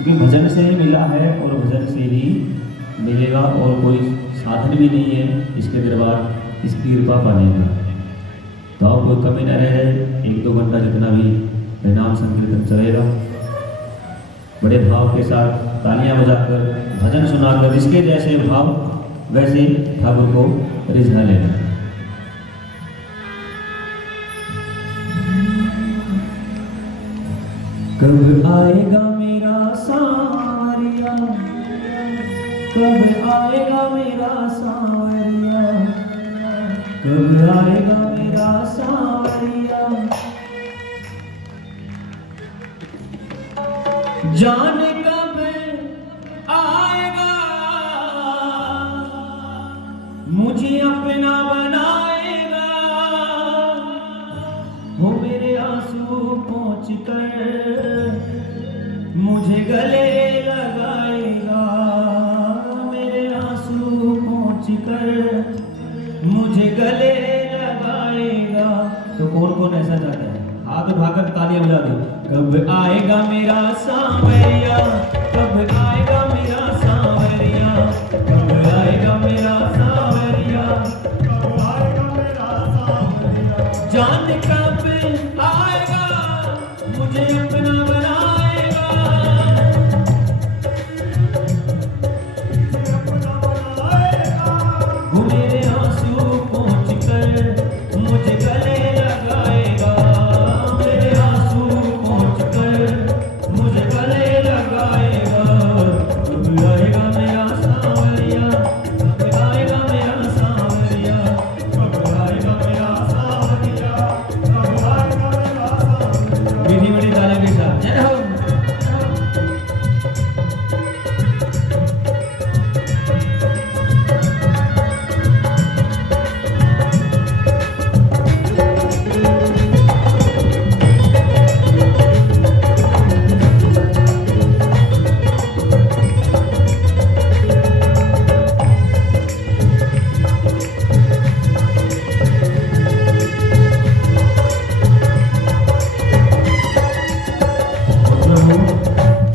क्योंकि भजन से ही मिला है और भजन से ही मिलेगा, और कोई साधन भी नहीं है इसके दरबार इसकी कृपा पाने का। तो आप कोई कमी न रह जाए, 1-2 घंटा जितना भी नाम संकीर्तन चलेगा, बड़े भाव के साथ तालियां बजाकर भजन सुनाकर जिसके जैसे भाव वैसे ठाकुर को रिझा लेना। कब आएगा मेरा सांवरिया, कब आएगा मेरा सांवरिया, कब आएगा मेरा सांवरिया, जाने कब आएगा मुझे अपना बनाएगा, वो मेरे आंसू पहुँच कर मुझे गले लगाएगा, मेरे आंसू पहुँच कर मुझे गले लगाएगा। तो कौन कौन ऐसा चाहता है? हाथ उठाकर तालियां बजा दो। कब आएगा मेरा सांवरिया, कब आएगा मेरा सांवरिया, कब आएगा मेरा सांवरिया, कब आएगा मेरा सांवरिया, जाने कब आएगा मुझे अपना बनाएगा, वो मेरे आंसू पहुँच कर मुझे गले लगाएगा, मेरे आंसू पहुँच कर मुझे गले लगाएगा। कब आएगा मेरा सांवरिया, कब आएगा मेरा सांवरिया, कब आएगा मेरा सांवरिया, कब आएगा मेरा सांवरिया। विधि बड़ी तालियों के साथ जय हो।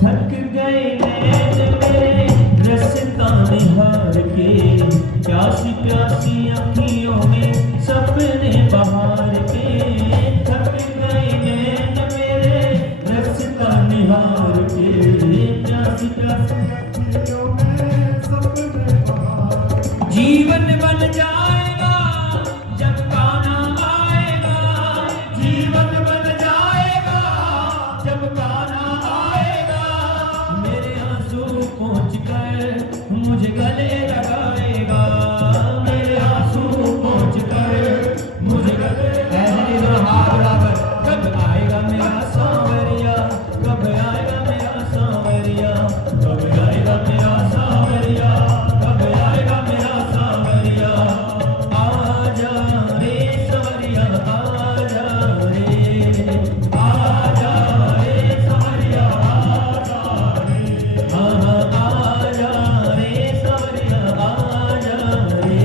थक गए नैन मेरे रस्ता निहार के, प्यासी प्यासी आँखियों में सपने बहार के, थक गए नैन मेरे रस्ता निहार के, प्यासी प्यासी आँखियों में सपने बहार। जीवन बन जाएगा जब गाना आएगा, जीवन बन जाएगा जब गाना आएगा, मेरे आंसू पहुँच कर मुझे गले लगाएगा, मेरे आंसू पहुँच कर मुझे गले। ऐसे दोनों हाथ बढ़ाकर कब आएगा मेरा सांवरिया, कब आएगा मेरा सांवरिया, कब आएगा मेरा सांवरिया, कब आएगा मेरा सांवरिया। आजा रे सांवरिया, आजा रे, आजा रे सांवरिया, आजा रे, हाँ आजा रे सांवरिया, आजा रे,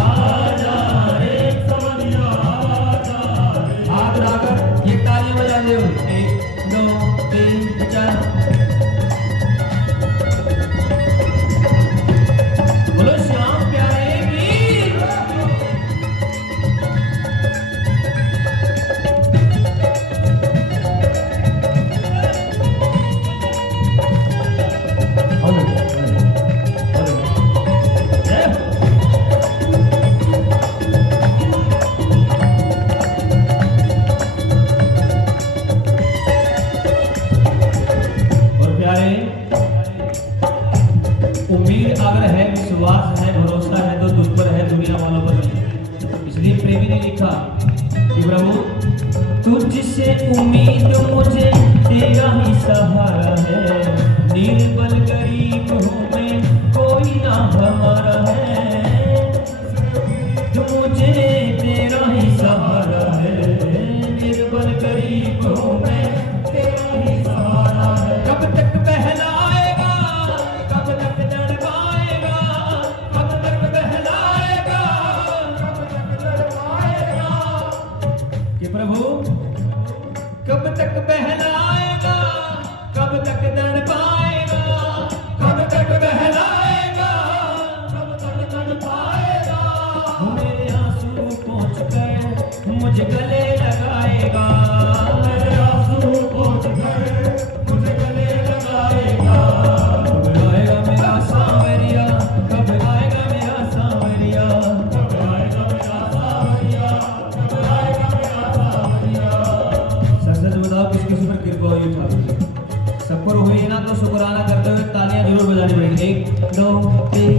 आजा रे सांवरिया, आजा रे। हाथ उठाकर ये तालियां बजा दो। 1 2 3 4। बोलो श्याम प्यारे की। और प्यारे, उम्मीद अगर है, विश्वास है, भरोसा है तो तुझ पर है, दुनिया वालों पर नहीं। इसलिए प्रेमी ने लिखा कि प्रभु तुझसे उम्मीद मुझे तेरा ही सहारा है, निर्बल गरीब हूँ मैं कोई ना हमारा है, तो मुझे तेरा ही सहारा है, निर्बल गरीब हूँ मैं तेरा ही सहारा है। कब तक बहलाएगा, कब तक तड़पाएगा, कब तक बहलाएगा, कब तक तड़पाएगा, कि प्रभु कब तक बहलाएगा, कब तक तड़पाएगा। शुक्राना करते हुए तालियां जरूर बजानी पड़ेगी। 1 2 3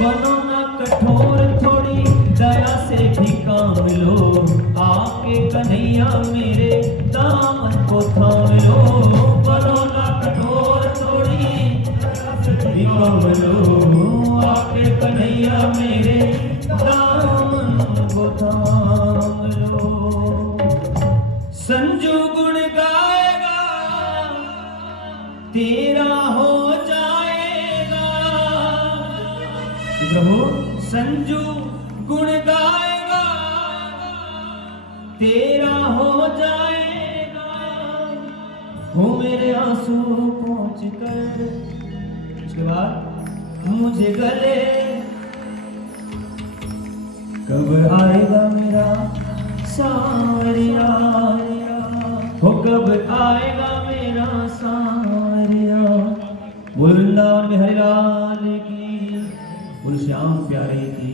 बनो ना कठोर, थोड़ी दया से भी काम लो, आके कन्हैया मेरे दामन को थाम लो। बनो ना कठोर, थोड़ी दया से भी काम लो, आके कन्हैया मेरे दामन को थाम लो। संजू गुण गाएगा तेरा हो जाएगा, प्रभु संजू गुण गाएगा तेरा हो जाएगा। हो मेरे आंसू पहुंच कर, उसके बाद मुझे गले, कब आएगा मेरा सावरिया, हो कब आएगा मेरा सावरिया। बोल वृंदावन में हरि लाल की, बोल श्याम प्यारे की।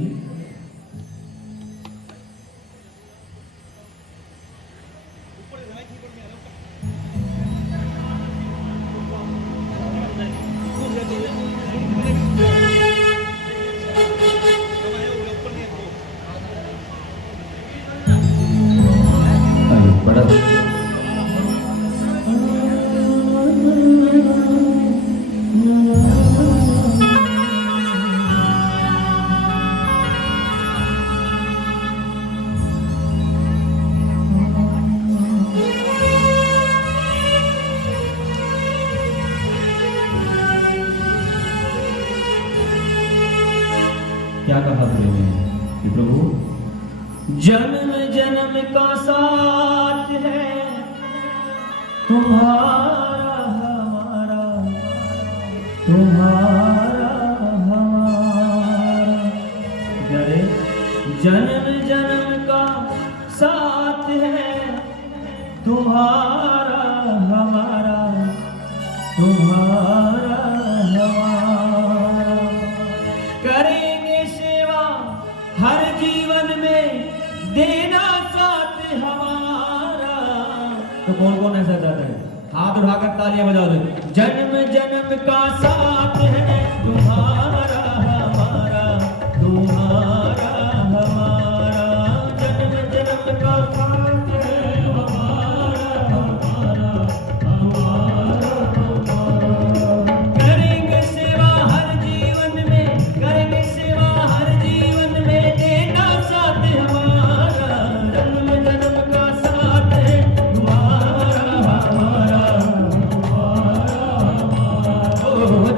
बड़ा क्या कहा प्रेमी कि प्रभु जन्म जन्म का साथ है तुम्हारा हमारा, तुम्हारा हमारा। करे जन्म जन्म का साथ है तुम्हारा हमारा, तुम्हारा हमारा। करेंगे सेवा हर जीवन में, देना साथ हमारा। तो कौन कौन ऐसा चाहता है? हाथ उठाकर तालियां बजा दो। जन्म जन्म का साथ है तुम्हारा हमारा, तुम्हारा हमारा। जन्म जन्म का साथ है हमारा हमारा, तुम्हारा हमारा। करेंगे सेवा हर जीवन में, करेंगे सेवा हर जीवन में, देना साथ हमारा। जन्म जन्म का साथ है तुम्हारा हमारा, तुम्हारा हमारा।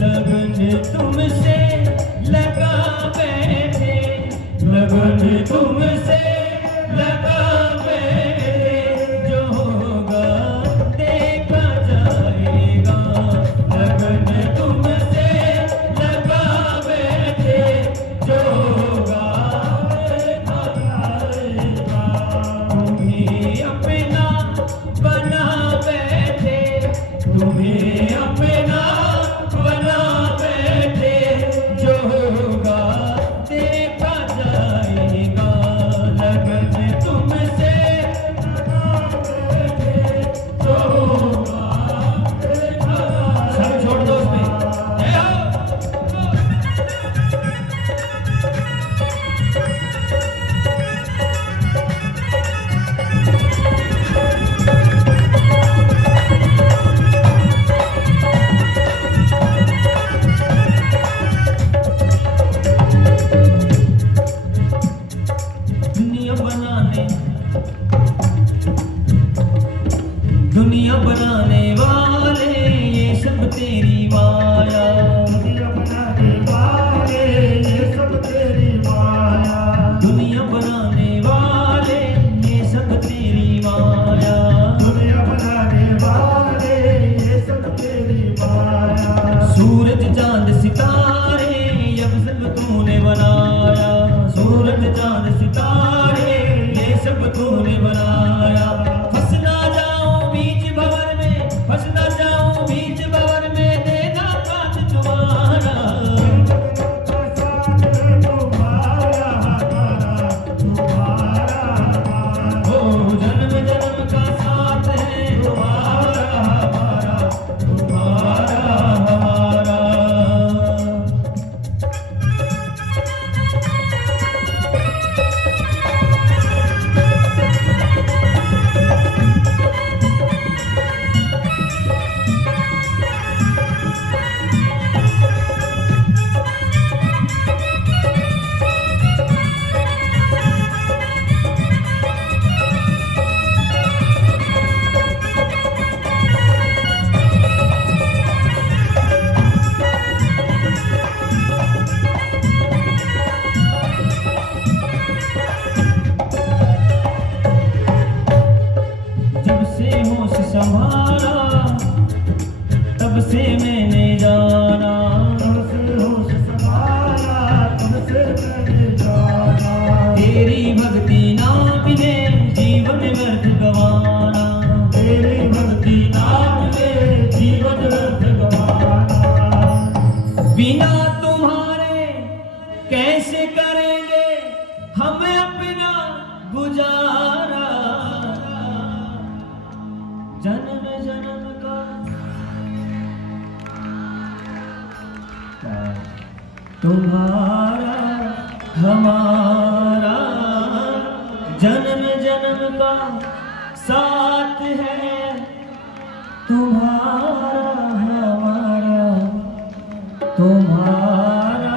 लगन तुमसे लगा बैठे, लगन तुमसे लगा बैठे, जो होगा देखा जाएगा। लगन तुमसे लगा बैठे, जो होगा देखा जाएगा। तुम्हें अपना बना बैठे, तुम्हें अपना बना बैठे, जो होगा देखा जाएगा। लगन तुमसे लगा बैठे, जो होगा देखा जाएगा। सर छोड़ दो उसमें। जय हो। दुनिया बनाने वाले ये सब तेरी माया, दुनिया बनाने वाले ये सब तेरी माया, दुनिया बनाने वाले ये सब तेरी माया। दुनिया बनाने वाले ये सब तेरी माया। सूरज चांद सितारे अब सब तूने बनाया, सूरज चांद सितारे ये सब तूने बनाया। फंस ना जाऊं बीच भंवर में, फंस ना जाऊं बीच भंवर में, देना साथ तुम्हारा। तुम्हारा हमारा, तुम्हारा हमारा, ओ जन्म जन्म का साथ है तुम्हारा हमारा, तुम्हारा हमारा। जब से होश संभाला तब से मैंने जाना, तुमसे होश संभाला, तुमसे मैंने जाना। तेरी भक्ति ना मिले जीवन व्यर्थ गवाना, तेरी भक्ति नाम ले जीवन व्यर्थ गवाना। बिना तुम्हारे कैसे करेंगे हम अपना गुजारा। जन्म जन्म का तुम्हारा हमारा, जन्म जन्म का साथ है तुम्हारा हमारा, तुम्हारा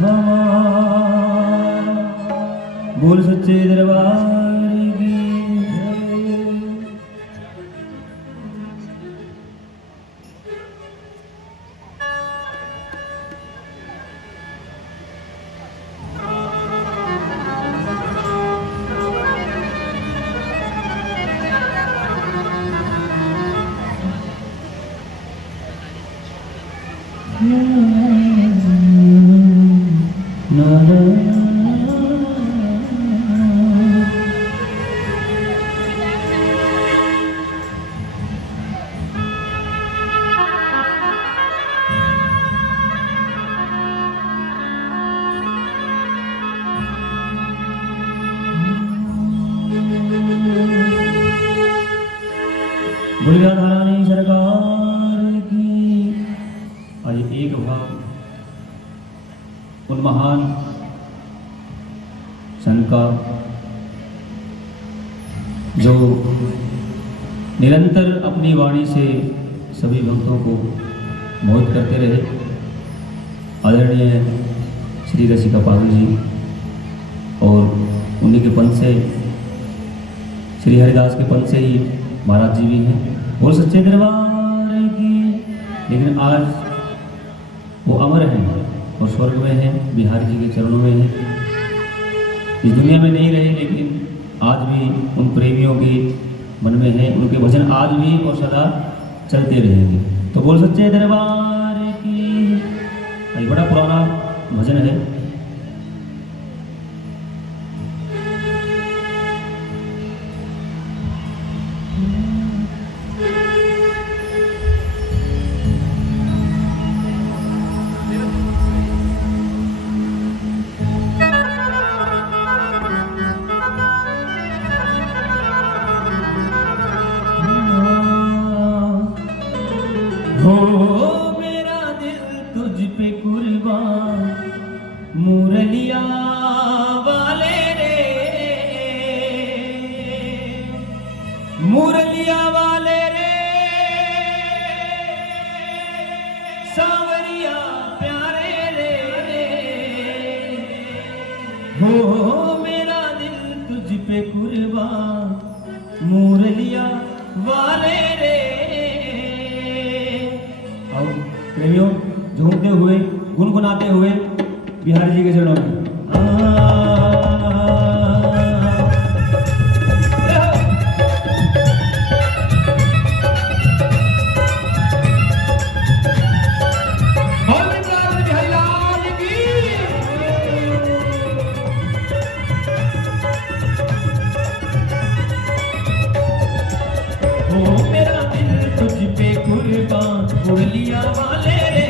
हमारा। बोल सच्चे दरबार की जय। बुढ़िया धारानी सरकार की। आज एक भाग उन महान संत का जो निरंतर अपनी वाणी से सभी भक्तों को मोहित करते रहे, आदरणीय श्री रसिका पारुल जी, और उन्हीं के पंथ से श्री हरिदास के पंथ से ही महाराज जी भी हैं, बोल सच्चे दरबार की। लेकिन आज अमर हैं और स्वर्ग में हैं, बिहारी जी के चरणों में हैं। इस दुनिया में नहीं रहे लेकिन आज भी उन प्रेमियों के मन में है, उनके भजन आज भी और सदा चलते रहेंगे। तो बोल सच्चे दरबार की। ये बड़ा पुराना भजन है। हो मेरा दिल तुझ पे कुर्बान, मुरलिया वाले रे, मुरलिया वाले रे, सांवरिया प्यारे रे। हो मेरा दिल तुझ पे कुर्बान, मुरलिया वाले रे। और प्रेमियों झूमते हुए गुनगुनाते हुए बिहारी जी के चरणों में। मेरा दिल तुझ पे कुर्बान, मुरलिया वाले रे,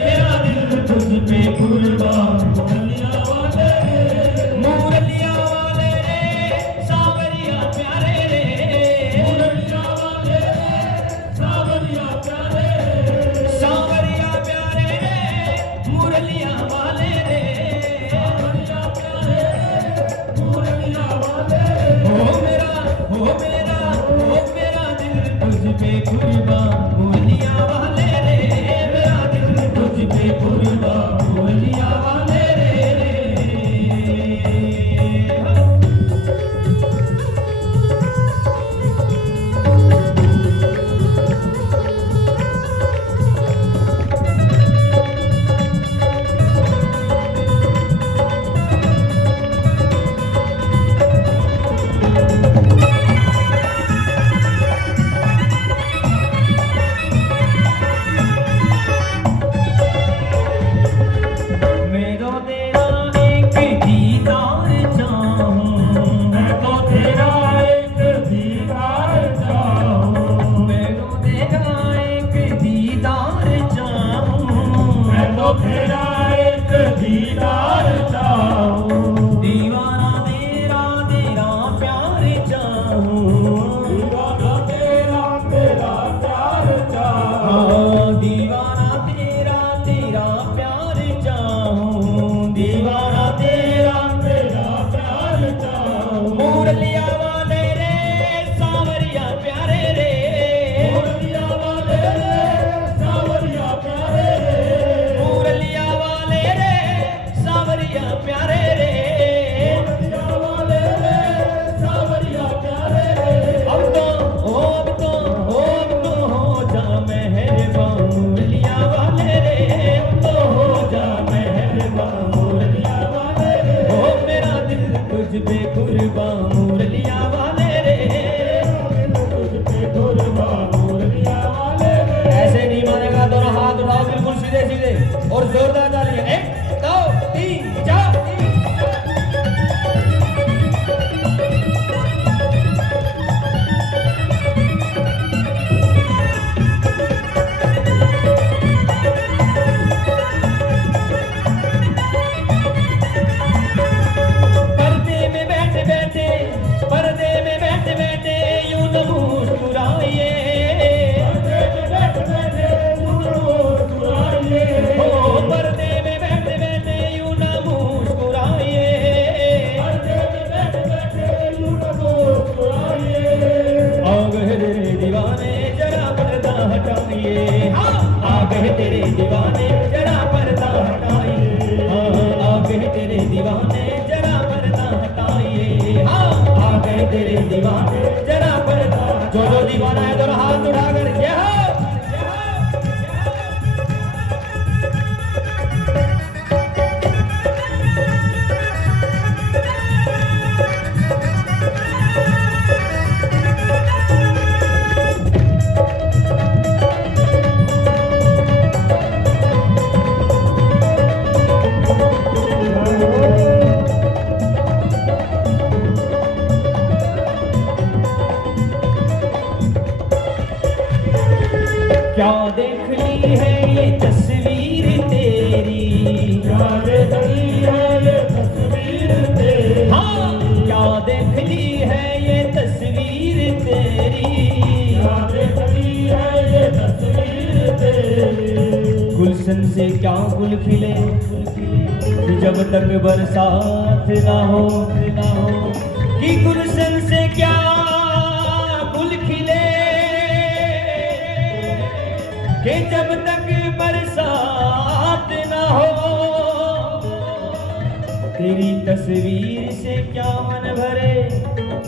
मेरा दिल तुझ पे कुर्बान, मुरलिया वाले रे, मुरलिया वाले रे, सांवरिया प्यारे रे, मुरलिया वाले रे, सांवरिया प्यारे रे, सांवरिया प्यारे रे, मुरलिया वाले रे, सांवरिया प्यारे रे, मुरलिया वाले रे। हो मेरा तुझ पे कुर्बान, मुरलिया वाले रे, मेरा दिल तुझ पे कुर्बान, मुरलिया वाले रे। दीवाना तेरा तेरा प्यार चाहूं, दीवाना तेरा तेरा प्यार चाहूं, दीवाना तेरा तेरा प्यार चाहूं, दीवाना तेरा तेरा प्यार चाहूं। मुरलिया वाले रे, सांवरिया प्यारे रे, मुरलिया वाले रे, सांवरिया प्यारे रे, मुरलिया वाले रे, सांवरिया प्यारे रे, मुरलिया वाले रे, सांवरिया प्यारे रे। अब तो हो जा मेहरबान, मुरलिया वाले रे, अब तो हो जा मेहरबान, मुरलिया वाले रे। हो मेरा दिल तुझ पे कुर्बान, मुरलिया वाले रे, तुझ पे कुर्बान, मुरलिया वाले रे। ऐसे नहीं मानेगा, दोनों हाथ उठाओ बिल्कुल सीधे सीधे और जोरदार तालियां। 1 2 3 4। पर्दे में बैठे बैठे, पर्दे में बैठे बैठे यूं न मुस्कुराइए, पर्दे में बैठे बैठे यूं न मुस्कुराइए, हो पर्दे में बैठे बैठे यूं न मुस्कुराइए, पर्दे में बैठे बैठे यूं न मुस्कुराइए। आ गए तेरे दीवाने जरा पर्दा हटाइए, हाँ आ गए तेरे दीवाने जरा पर्दा हटाइए, हाँ आ गए तेरे दीवाने जरा पर्दा हटाइए, हाँ आ गए तेरे दीवाने जरा पर्दा। जो दीवाना है दोनों हाथ उठाकर जय हो, जय हो, जय हो। ली है ये तस्वीर तेरी, क्या देख ली है ये तस्वीर तेरी, हाँ क्या देख ली है ये तस्वीर तेरी, क्या देख ली है ये तस्वीर तेरी। गुलशन से क्या गुल खिले कि जब तक बरसात ना हो, कि गुलशन से क्या गुल खिले कि जब तक बरसात ना हो, तेरी तस्वीर से क्या मन भरे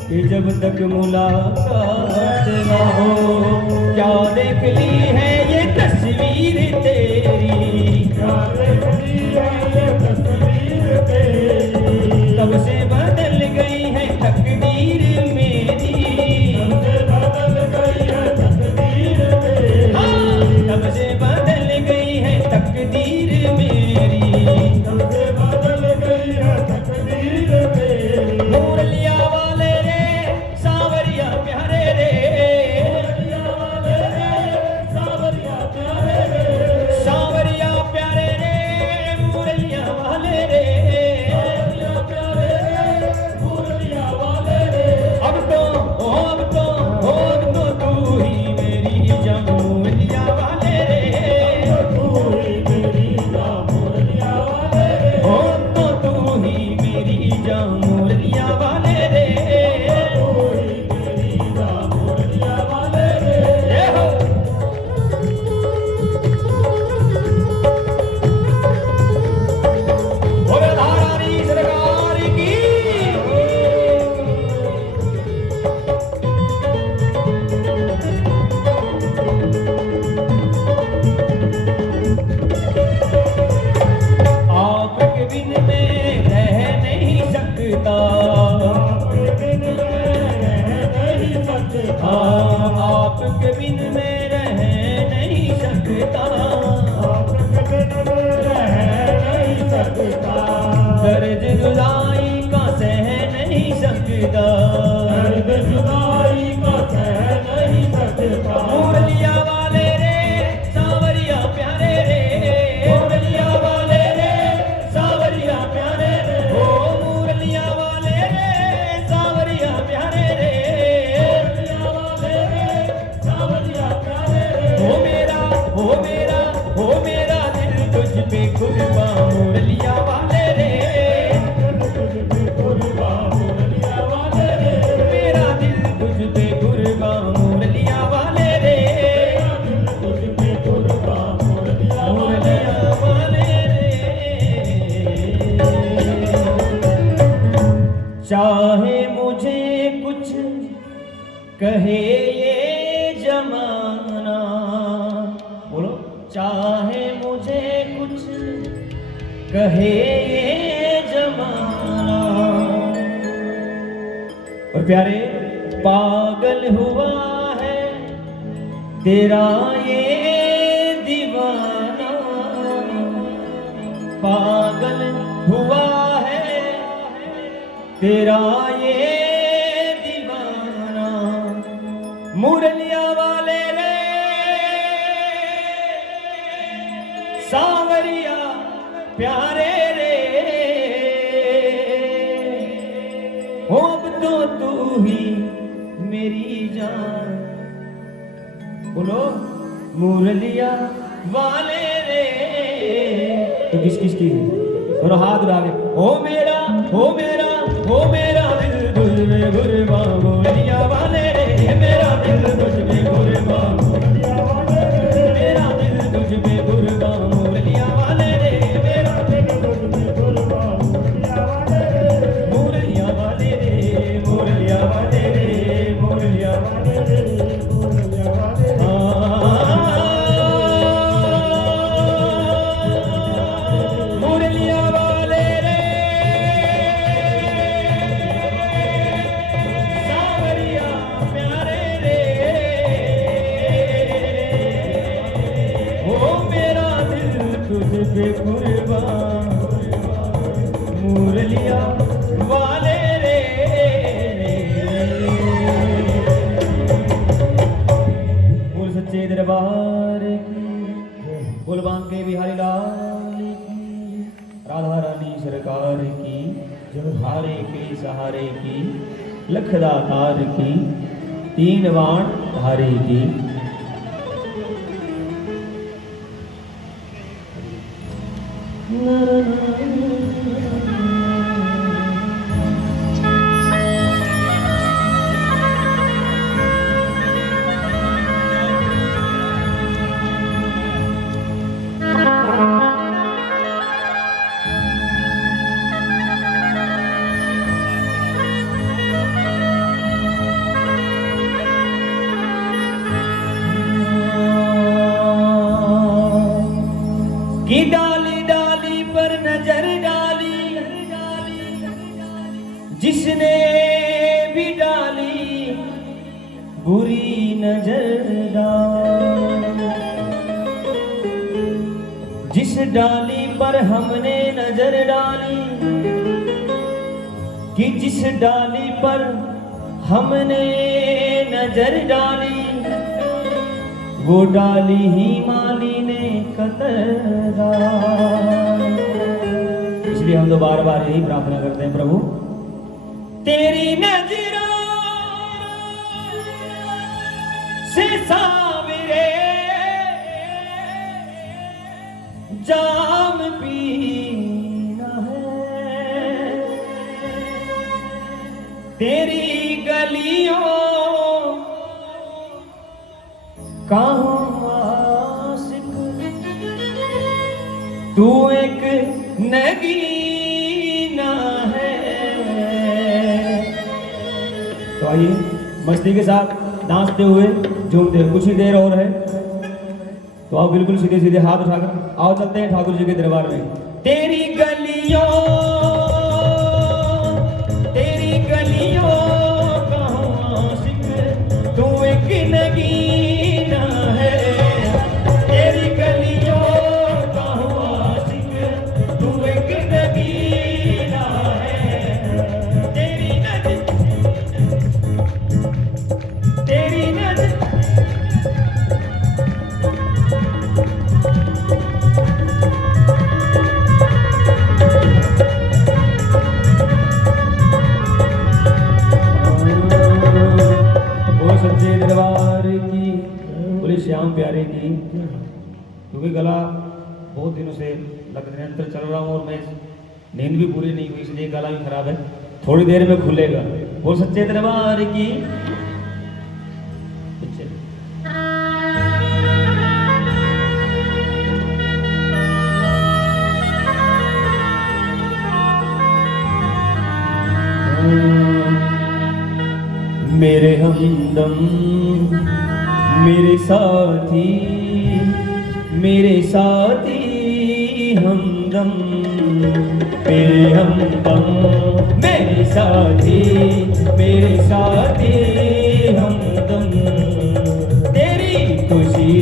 कि जब तक मुलाकात ना हो। क्या देख ली है ये तस्वीर तेरी, क्या देख ली है ये तस्वीर तेरी, तब से बदल गई है तकदीर मेरी, हमसे बदल गई है तकदीर मेरी, हाँ, तब से बदल गई है तकदीर मेरी। हमसे बदल गई है तकदीर मेरी। मुरलिया वाले रे सावरिया प्यारे रे, मुरलिया वाले रे सावरिया प्यारे रे, सावरिया प्यारे रे मुरलिया वाले रे, सावरिया प्यारे रे मुरलिया वाले रे। अब तो तू ही मेरी जान मुरलिया वाले रे, तू ही मेरी जान मुरलिया वाले रे, तू ही मेरी जान मुरलिया वाले रे, तू ही मेरी जान मुरलिया वाले रे। ये हो बोले धारानी सरकार की। आपके बिन मैं रह नहीं सकता, आपके बिन मैं रह नहीं सकता, हाँ आपके बिन मैं रह नहीं सकता, आपके बिन मैं रह नहीं सकता, दर्द जुदाई का सह नहीं सकता, दर्द जुदाई का सह नहीं सकता। मुरलिया वाले रे सावरिया प्यारे रे, मुरलिया वाले रे सावरिया प्यारे रे, ओ मुरलिया वाले रे सावरिया प्यारे रे, मुरलिया वाले रे सावरिया प्यारे रे। ओ मेरा दिल तुझ पे कुर्बान मुरलिया वाले रे, तुझ पे कुर्बान मुरलिया वाले रे, मेरा दिल तुझ पे कुर्बान मुरलिया वाले रे, तुझ पे कुर्बान मुरलिया वाले मुरलिया वाले रे। चाहे मुझे कुछ कहे ये जमाना, बोलो चाहे मुझे कुछ कहे ये जमाना, और प्यारे पागल हुआ है तेरा ये दीवाना, पागल हुआ है तेरा ये दीवाना, मुरलिया वाले रे सावरिया प्यारे रे, हो अब तो तू ही मेरी जान, बोलो मुरलिया वाले रे। तो किस किस की और हाथ उड़ा के ओ मेरा दिल तुझ में कुर्बान मुरलिया वाले रे, मेरा दिल तुझ में कुर्बान मुरलिया वाले रे, मेरा दिल तुझ में कुर्बान मुरलिया वाले रे, मेरा दिल तुझ पे कुर्बान मुरलिया वाले रे, मुरलिया वाले रे, मुरलिया वाले रे, मुरलिया वाले रे। मुरलिया वाले रे। मुरलिया वाले रे सावरिया प्यारे रे, ओ मेरा दिल तुझ पे कुर्बान मुरलिया वाले रे। बोल सच्चे दरबार की बोल बांके बिहारी लाल की, राधा रानी सरकार की, हारे के सहारे की, लखदातार की, तीन बाण धारे की। कि डाली डाली पर नजर डाली, जिसने भी डाली बुरी नजर डाली। जिस डाली पर हमने नजर डाली, कि जिस डाली पर हमने नजर डाली, वो डाली ही माली ने कतरा। इसलिए हम तो बार बार यही प्रार्थना करते हैं, प्रभु तेरी नजरों से सावरे जाम पीना है, तेरी गलियों कहाँ आशिक तू एक नगीना है। तो आइए मस्ती के साथ नाचते हुए झूमते हुए, कुछ ही देर और है तो आओ बिल्कुल सीधे सीधे हाथ उठाकर आओ चलते हैं ठाकुर जी के दरबार में। तेरी गलियों कहाँ आशिक तू एक नगीना है, तेरी गलियों कहाँ आशिक तू एक नगीना है, तेरी नजर सच्चे दरबार की, बोले श्याम प्यारे की। क्योंकि गला बहुत दिनों से निरंतर चल रहा हूँ और मैं नींद भी पूरी नहीं हुई, इसलिए गला भी खराब है, थोड़ी देर में खुलेगा। बोल सच्चे दरबार की। मेरे हमदम मेरे साथी हमदम, मेरे हमदम मेरे साथी हमदम, तेरी खुशी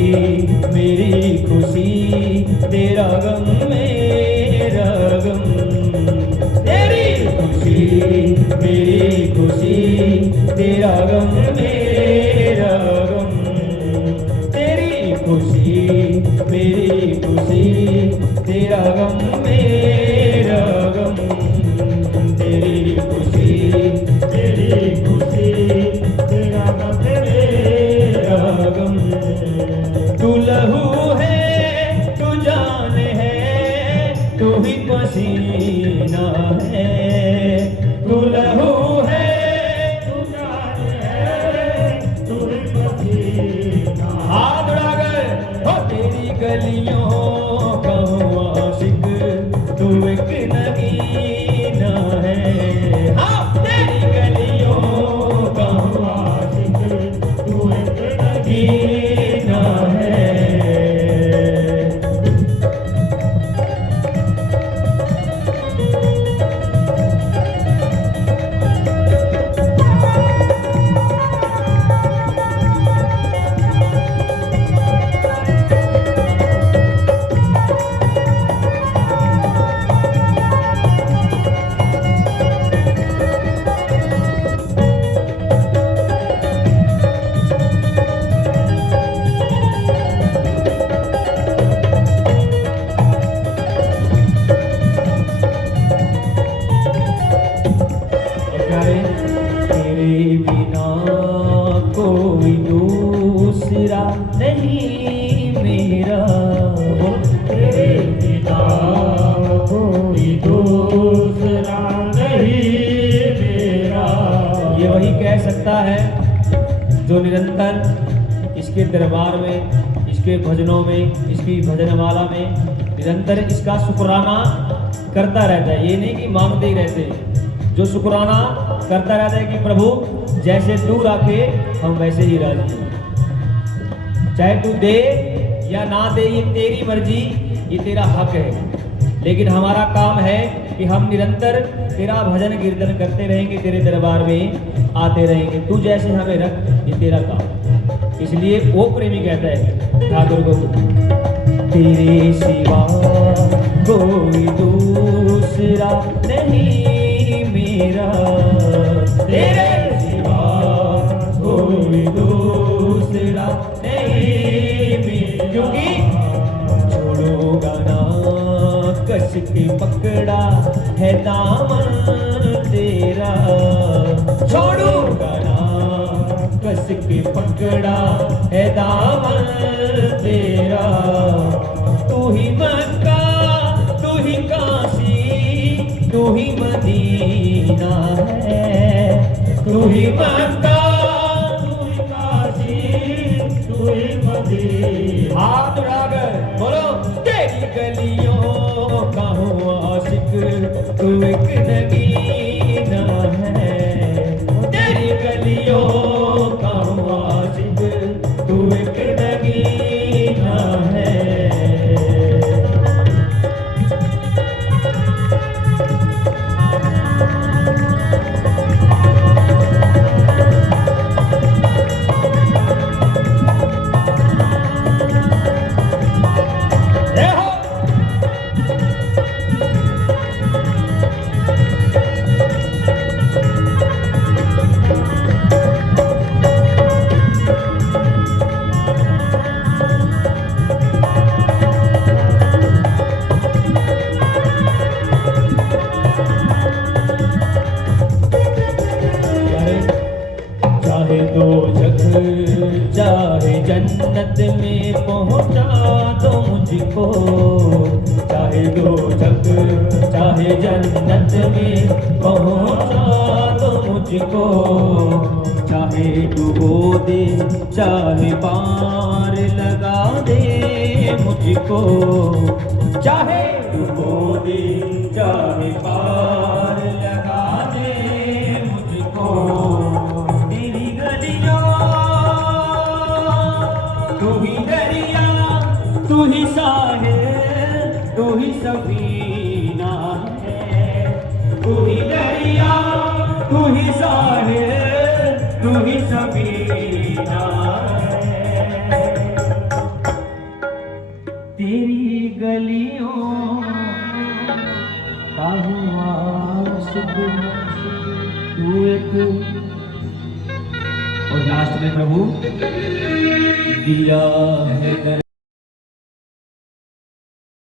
मेरी खुशी, तेरा गम मेरा गम, तेरी खुशी मेरी खुशी, तेरा गम मेरा गम, तेरी खुशी मेरी खुशी, तेरा गम मेरा गम, तेरी खुशी तेरा गम मेरा गम। तू लहू है तू जान है तू ही पसीना है, तू लहू है हाथ उड़ाकर हो, तेरी गलियों कहाँ आशिक तू एक नगीना है। हाँ, तेरी गलियों कहाँ आशिक तू एक नगीना है। ऐसा है जो निरंतर इसके दरबार में, इसके भजनों में, इसकी भजनमाला में निरंतर इसका शुक्राना करता रहता है। ये नहीं कि मांगते ही रहते, जो शुक्राना करता रहता है कि प्रभु जैसे तू राखे हम वैसे ही राजी हैं। चाहे तू दे या ना दे ये तेरी मर्जी, ये तेरा हक है, लेकिन हमारा काम है कि हम निरंतर तेरा भजन कीर्तन करते रहेंगे, तेरे दरबार में आते रहेंगे। तू जैसे हमें रख, ये तेरा काम। इसलिए वो प्रेमी कहता है ठाकुर को, तेरे सिवा कोई दूसरा नहीं मेरा, तेरे सिवा कोई दूसरा नहीं मेरा। क्योंकि छोड़ोगा ना कस के पकड़ा है दामन तेरा, छोड़ूंगा ना कस के पकड़ा है दामन तेरा। तू ही मक्का, तू ही काशी, तू ही मदीना है, तू ही मक्का, तू ही काशी, तू ही मदीना। हाथ उठाकर बोलो, तेरी गलियों का हूँ आशिक, तू एक नगीना है, तेरी गलियों का हूँ आशिक, तू एक नगीना है। चाहे दो जग चाहे जन्नत में पहुंचा दो मुझको, चाहे दो जग चाहे जन्नत में पहुंचा दो मुझको। चाहे डुबो दे चाहे पार लगा दे मुझको, चाहे डुबो दे चाहे पार लगा दे मुझको। तू ही दरिया, तू ही साहिल, तू ही सफीना है, तू ही दरिया, तू ही साहिल, तू ही सफीना है। तेरी गलियों का हुआ आशिक, तू एक। और लास्ट में प्रभु दिया है